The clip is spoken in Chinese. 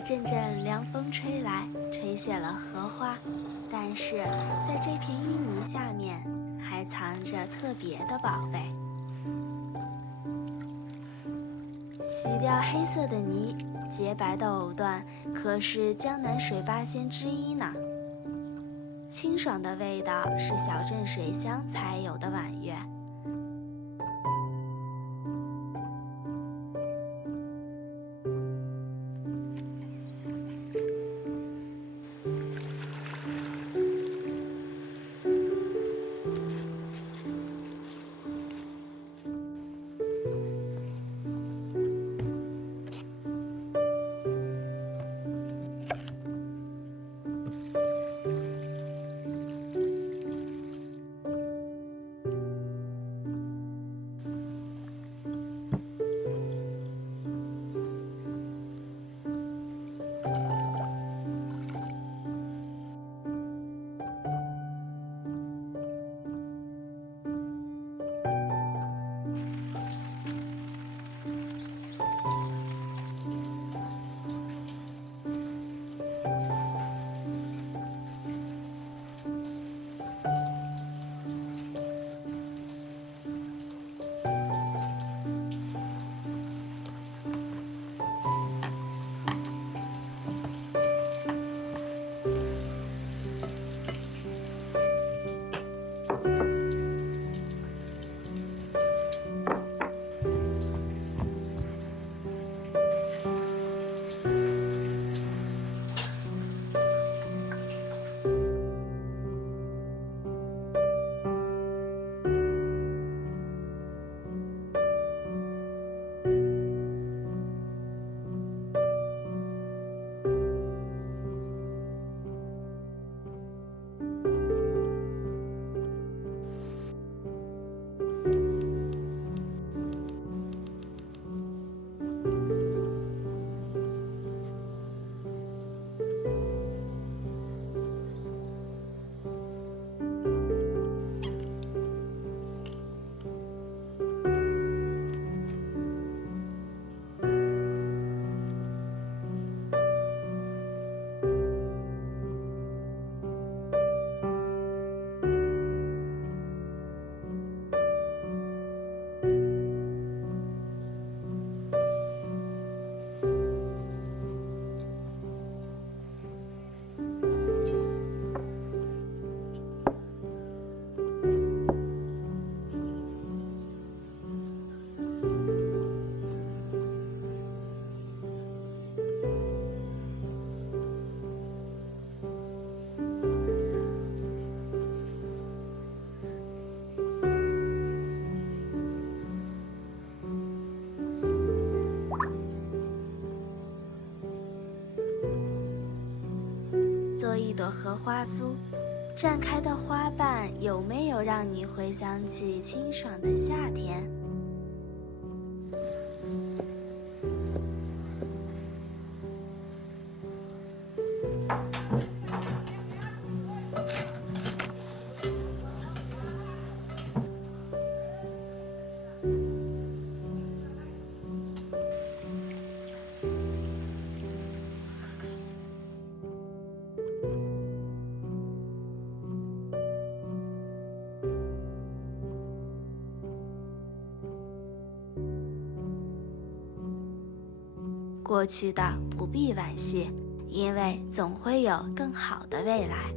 一阵阵凉风吹来，吹谢了荷花，但是在这片淤泥下面，还藏着特别的宝贝。洗掉黑色的泥，洁白的藕断，可是江南水八仙之一呢。清爽的味道是小镇水乡才有的婉约。做一朵荷花酥，绽开的花瓣有没有让你回想起清爽的夏天？过去的不必惋惜，因为总会有更好的未来。